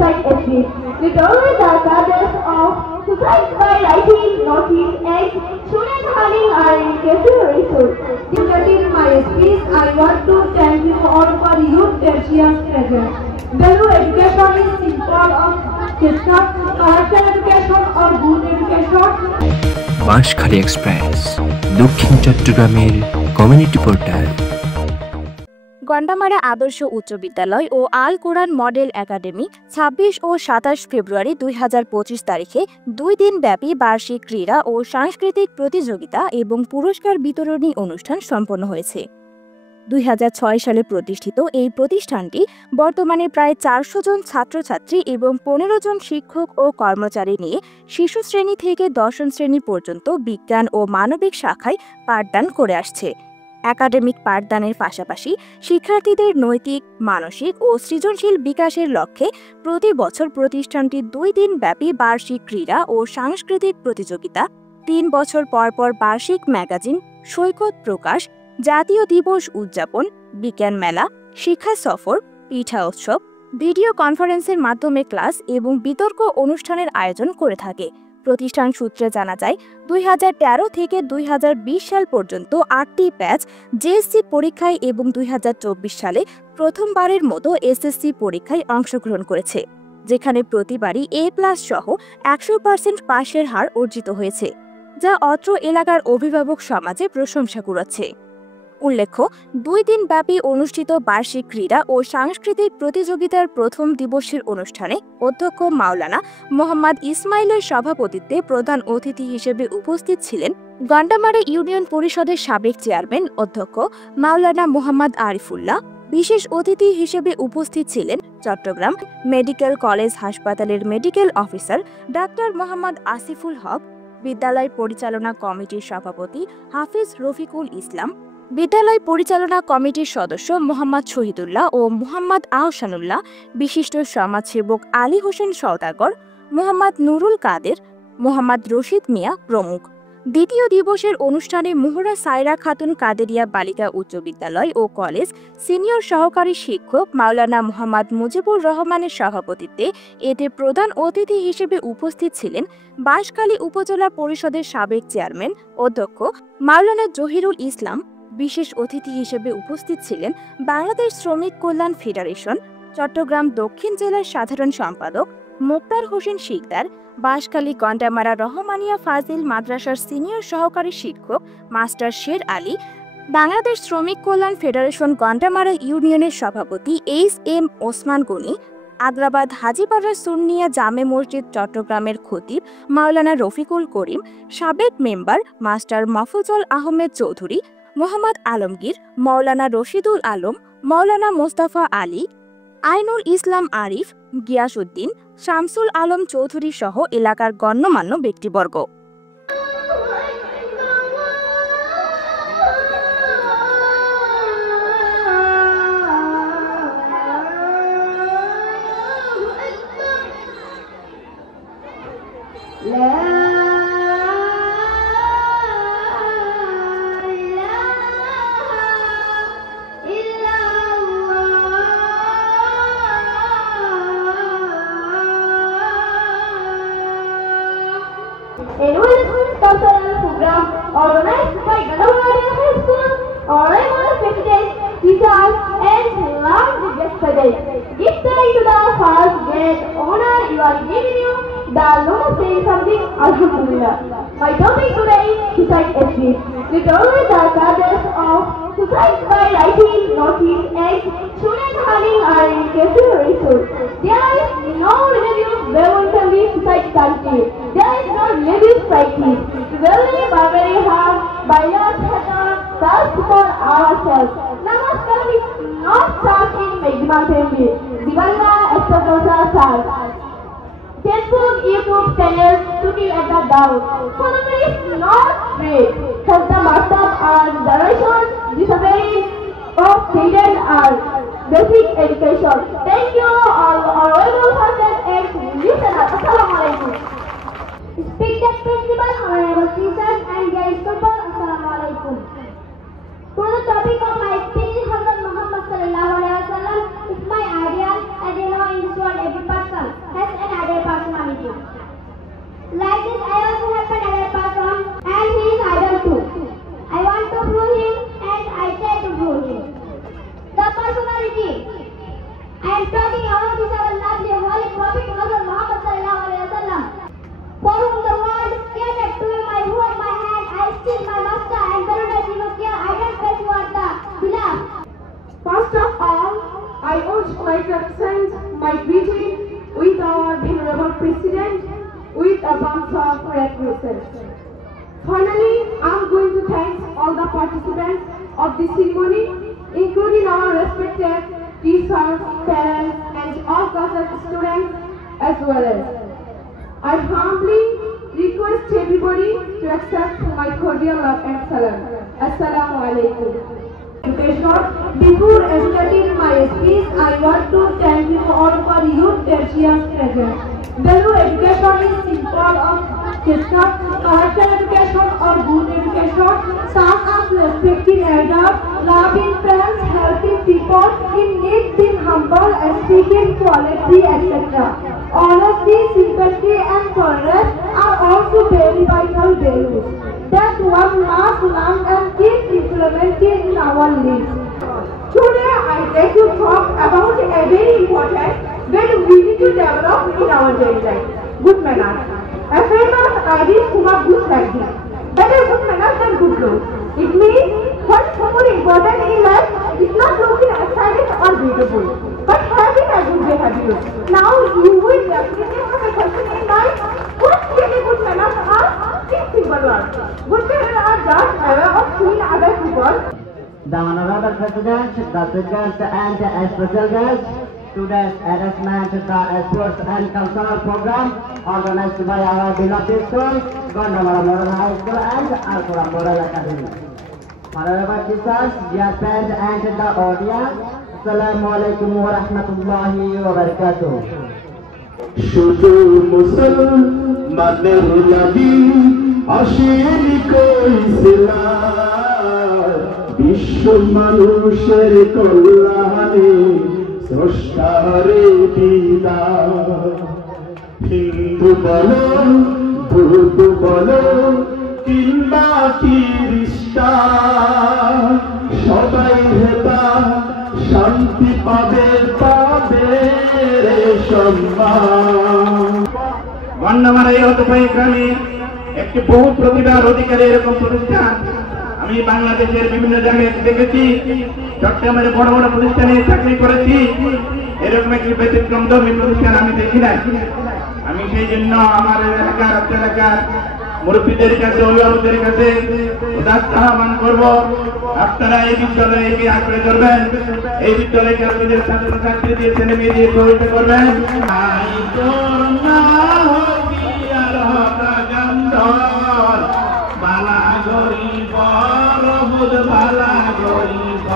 suicide exists. Literally the causes of suicide by writing notice and student harming are increasing resource. In my speech, I want to thank you all for your precious presence. Value education is symbol of system, character education or good education. Banshkhali express দক্ষিণ চট্টগ্রামের community portal. Gondamara আদর্শ উচ্চ বিদ্যালয় ও আল কোরআন model academy ২৬ ও ২৭ ফেব্রুয়ারি ২০২৫ তারিখে ২ দিন ব্যাপী বার্ষিক ক্রীড়া ও সাংস্কৃতিক প্রতিযোগিতা এবং পুরস্কার বিতরণী অনুষ্ঠান সম্পন্ন হয়েছে। ২০০৬ সালে প্রতিষ্ঠিত এই প্রতিষ্ঠানটি বর্তমানে প্রায় ৪০০ জন ছাত্রছাত্রী এবং ১৫ জন শিক্ষক ও কর্মচারী নিয়ে শিশু শ্রেণী থেকে দশম শ্রেণী পর্যন্ত বিজ্ঞান ও মানবিক শাখায় পাঠদান করে আসছে। একাডেমিক পাঠদানের পাশাপাশি শিক্ষার্থীদের নৈতিক, মানসিক ও সৃজনশীল বিকাশের লক্ষ্যে প্রতি বছর প্রতিষ্ঠানটি ২ দিন ব্যাপী বার্ষিক ক্রীড়া ও সাংস্কৃতিক প্রতিযোগিতা, ৩ বছর পর পর বার্ষিক ম্যাগাজিন, সৈকত প্রকাশ, জাতীয় দিবস উদযাপন, বিজ্ঞান মেলা, শিক্ষা সফর, পিঠা উৎসব, ভিডিও কনফারেন্সের মাধ্যমে ক্লাস এবং বিতর্ক অনুষ্ঠানের আয়োজন করে থাকে। প্রতিষ্ঠান সূত্রে জানা যায় ২০১৩ থেকে ২০২০ সাল পর্যন্ত ৮টি ব্যাচ জেএসসি পরীক্ষায় এবং ২০২৪ সালে প্রথমবারের মতো এসএসসি পরীক্ষায় অংশগ্রহণ করেছে, যেখানে প্রতিবারই A+ সহ ১০০% পাশের হার অর্জিত হয়েছে, যা অত্র এলাকার অভিভাবক সমাজে প্রশংসা কুড়াচ্ছে। উল্লেখ্য, ২ দিন ব্যাপী অনুষ্ঠিত বার্ষিক ক্রীড়া ও সাংস্কৃতিক প্রতিযোগিতার প্রথম দিবসের অনুষ্ঠানে অধ্যক্ষ মাওলানা মোহাম্মদ ইসমাইলের সভাপতিত্বে প্রধান অতিথি হিসেবে উপস্থিত ছিলেন গন্ডামারা ইউনিয়ন পরিষদের সাবেক চেয়ারম্যান অধ্যক্ষ মাওলানা মোহাম্মদ আরিফুল্লাহ। বিশেষ অতিথি হিসেবে উপস্থিত ছিলেন চট্টগ্রাম মেডিকেল কলেজ হাসপাতালের medical officer doctor Mohammad Asiful Haque, বিদ্যালয় পরিচালনা কমিটির সভাপতি হাফিজ রফিকুল ইসলাম, বিদ্যালয় পরিচালনা কমিটির সদস্য মোহাম্মদ শহীদুল্লাহ ও মোহাম্মদ আহসানুল্লাহ, বিশিষ্ট সমাজসেবক আলী হোসেন সওদাগর, মোহাম্মদ নুরুল কাদের, মোহাম্মদ রশিদ মিয়া প্রমুখ। দ্বিতীয় দিবসের অনুষ্ঠানে মুহরা সায়রা খাতুন কাদেরিয়া বালিকা উচ্চ বিদ্যালয় ও কলেজ সিনিয়র সহকারী শিক্ষক মাওলানা মোহাম্মদ মুজিবুর রহমানের সভাপতিত্বে এতে প্রধান অতিথি হিসেবে উপস্থিত ছিলেন বাঁশখালী উপজেলা পরিষদের সাবেক চেয়ারম্যান অধ্যক্ষ মাওলানা জহিরুল ইসলাম। বিশেষ অতিথি হিসেবে উপস্থিত ছিলেন বাংলাদেশ শ্রমিক কল্যাণ ফেডারেশন চট্টগ্রাম দক্ষিণ জেলার সাধারণ সম্পাদক মোক্তার হোসেন শিকদার, বাঁশখালী গন্ডামারা রহমানিয়া ফাজিল মাদ্রাসার সিনিয়র সহকারী শিক্ষক মাস্টার শের আলী, বাংলাদেশ শ্রমিক কল্যাণ ফেডারেশন গন্ডামারা ইউনিয়নের সভাপতি HM ওসমান গনি, আগ্রাবাদ হাজিপাড়া সুন্নিয়া জামে মসজিদ চট্টগ্রামের খতিব মাওলানা রফিকুল করিম, সাবেক মেম্বার মাস্টার মাহফুজুল আহমেদ চৌধুরী, মোহাম্মদ আলমগীর, মাওলানা রশিদুল আলম, মাওলানা মোস্তাফা আলী, আইনুল ইসলাম আরিফ, গিয়াসউদ্দিন, শামসুল আলম চৌধুরী সহ এলাকার গণ্যমান্য ব্যক্তিবর্গ। Annual cultural program organized by Gandamara High School, honorable president, teachers, and large guest faculty. Gifted to the first grade honor, you are giving you the Loma saying something. Alhamdulillah. My topic today is suicide exists. Literally the causes of suicide by writing notice and student harming are increasing resource. There is no religious voluntary suicide country. There is no religious practice. Really barbary harm by not having trust for ourselves. Namaskar is not taught in Megma family. Divanga Extradosa Sar. Facebook, YouTube channels to kill at the doubt. Follow is not free. Help the master and generation disappearing of children are basic education. Thank you all honorable persons and listeners. Assalamu alaikum. Respected principal, honorable teachers and dear students, assalamu alaikum. For the topic of my speech is Hazrat Muhammad sallallahu alaihi wasallam. It's my ideal, as you know in this world every person. meeting. Like this, I also have another person, and he is idol too. I want to prove him, and I try to prove him. The personality. I am talking about this our lovely holy Prophet Muhammad sallallahu alaihi wasallam, for whom the world is scattered to him. I hold my hand, I still my master, and paradise is of care. I don't pay for the beloved. First of all, I would like to send my greeting with our venerable President with a bunch of red roses. Finally, I am going to thank all the participants of this ceremony, including our respected teachers, parents, and all classes students as well as. I humbly request everybody to accept my cordial love and salam. Assalamu alaikum. Before starting my speech, I want to thank you all for your precious presence. Value education is symbol of Krishna, character education or good education, such as respecting elders, loving friends, helping people in need, being humble and speaking quality, etc. Honesty, sympathy and tolerance are also very vital values that one must learn and keep implementing in our lives. Today I like to talk about a very important that we need to develop in our daily life. Good manners. A famous Irish Kumar goes like this. Better good manners than good looks. It means what's more important in life is not looking aesthetic or beautiful, but having a good behavior. Now you will definitely have a question in mind. What really good manners are? In simple words. Good manners are just a way of seeing other people. The Honorable President, the President and the special guest, today's arrangement the sports and cultural program organized by our beloved school, Gondomara Model High School and Alkura Model Academy. Honorable teachers, dear friends and the audience, Assalamu alaikum wa rahmatullahi wa barakatuh. শুধু মুসলমানের লাগি আসেনি কইছিলাম বিশ্ব মানুষের কল্যাণে স্রষ্টারে বিদায় হিন্দু বলো বৌদ্ধ বলো কিংবা খ্রিস্টান সবাই হেতা শান্তি পাবে পাবে রে সম্মান। গন্ডমারা গ্রামে একটি বহু প্রতিভার অধিকারী এরকম প্রতিষ্ঠান আমি বাংলাদেশের বিভিন্ন জায়গায় দেখেছি। চট্টগ্রামের বড় বড় প্রতিষ্ঠানে চাকরি করেছি, এরকম একটি ব্যতিক্রমধর্মী প্রতিষ্ঠান আমি দেখি না। আমি সেই জন্য আমার এলাকার মুরব্বীদের কাছে, অভিভাবকদের কাছে উদাত্ত আহ্বান করব, আপনারা এই বিদ্যালয়ে এগিয়ে আঁকড়ে ধরবেন, এই বিদ্যালয়কে আপনাদের ছাত্রছাত্রী দিয়ে ছেলে মেয়ে দিয়ে প্রভাবিত করবেন। বালা গরিব রবুদ বালা গরিব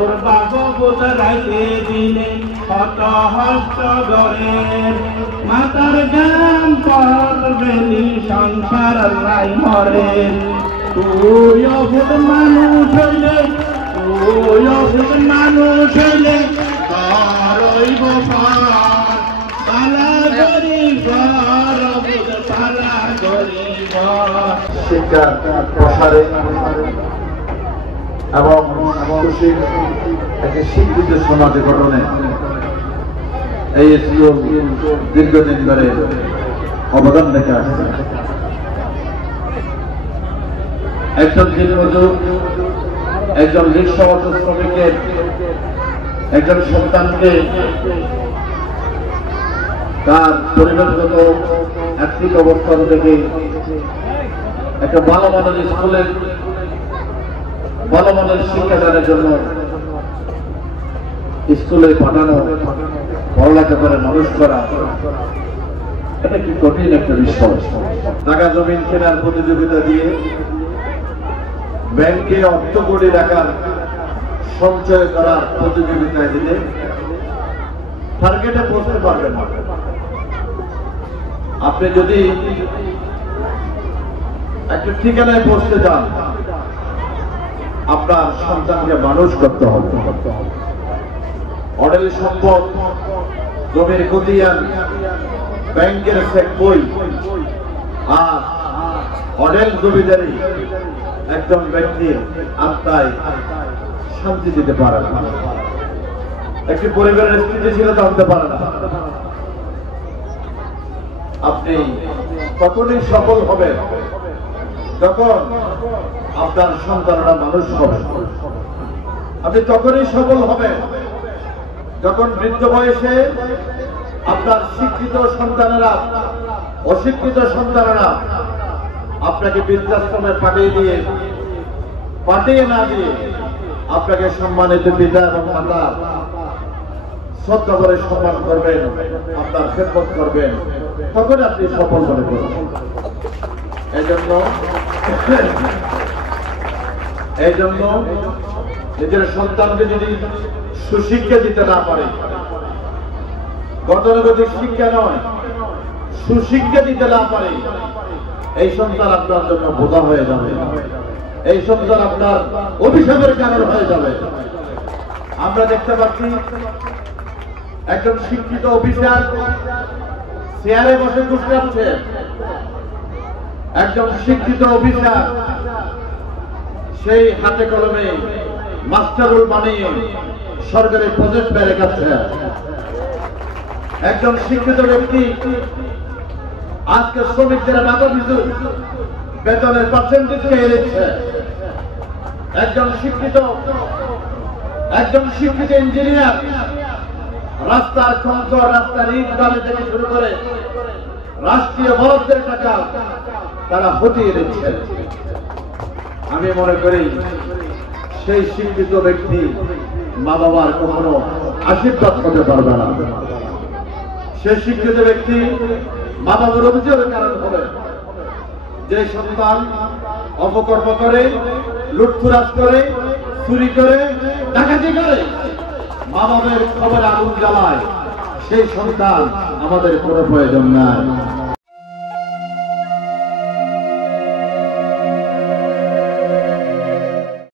ওর বাবু বোধ রাইতে দিনে কত হস্ত গরের মাতার গান করবেনি সংসার রাই মরে। তুই অভুত মানুষ হইলে, তুই অভুত মানুষ হইলে করইব বালা গরিব রবুদ বালা গরিব। শিক্ষা প্রসারে এবং একটি শিক্ষিত সমাজ গঠনে এই স্কুল দীর্ঘদিন ধরে অবদান রেখে আসছে। একজন দিনমজুর, একজন রিক্সা অটো শ্রমিকের একজন সন্তানকে তার পরিবেশগত আর্থিক অবস্থান থেকে একটা ভালো মানের স্কুলের ভালো মানের শিক্ষাদানের জন্য স্কুলে পাঠানো, পড়ালেখা করে মানুষ করা, এটা কি কঠিন একটা বিষয়। টাকা জমিন কেনার প্রতিযোগিতা দিয়ে ব্যাংকে অর্থ কোটি টাকার সঞ্চয় করার প্রতিযোগিতায় দিলে টার্গেটে পৌঁছতে পারবেন না। আপনি যদি একটা ঠিকানায় পৌঁছতে চান, আপনার সন্তানকে মানুষ করতে হবে। অঢেল সম্পদ, জমির খতিয়ান ব্যাংকের চেক বই আর হোটেল জমিদারি একজন ব্যক্তির আত্মায় শান্তি দিতে পারে না, একটি পরিবারের স্থিতিশীলতা আনতে পারে না। আপনি তখনই সফল হবেন যখন আপনার সন্তানরা মানুষ হবে। আপনি তখনই সফল হবেন যখন বৃদ্ধ বয়সে আপনার শিক্ষিত সন্তানেরা অশিক্ষিত সন্তানেরা আপনাকে বৃদ্ধাশ্রমে পাঠিয়ে না দিয়ে আপনাকে সম্মানিত পিতা এবং মাতা শ্রদ্ধা করে সম্মান করবেন, আপনার খেদমত করবেন, তখন আপনি সফল মনে করবেন। এই জন্য নিজের সন্তানকে যদি সুশিক্ষা দিতে না পারে, গতানুগতিক শিক্ষা নয়, সুশিক্ষা দিতে না পারে, এই সন্তান আপনার জন্য বোঝা হয়ে যাবে, এই সন্তান আপনার অভিশাপের কারণ হয়ে যাবে। আমরা দেখতে পাচ্ছি একজন শিক্ষিত অফিসার চেয়ারে বসে ঘুষ খাচ্ছে, একজন শিক্ষিত অফিসার সেই হাতে কলমে মাস্টারুল বানিয়ে সরকারি প্রজেক্ট বেড়ে খাচ্ছে। একজন শিক্ষিত ব্যক্তি আজকে শ্রমিকদের বেতনের পার্সেন্টেজ খেয়ে দিচ্ছে। একজন শিক্ষিত ইঞ্জিনিয়ার রাস্তার খঞ্চর, রাস্তার ইট বালি থেকে শুরু করে রাষ্ট্রীয় বরাদ্দের টাকা তারা হটিয়ে দিচ্ছে। আমি মনে করি সেই শিক্ষিত ব্যক্তি মা বাবার কখনো আশীর্বাদ করতে পারবে না। সেই শিক্ষিত ব্যক্তি মা বাবার অভিযোগের কারণ হবে। যে সন্তান অপকর্ম করে, লুটতরাজ করে, চুরি করে, ডাকাতি করে, মা বাবার খবরে আগুন জ্বালায়, সেই সন্তান আমাদের কোনো প্রয়োজন নাই।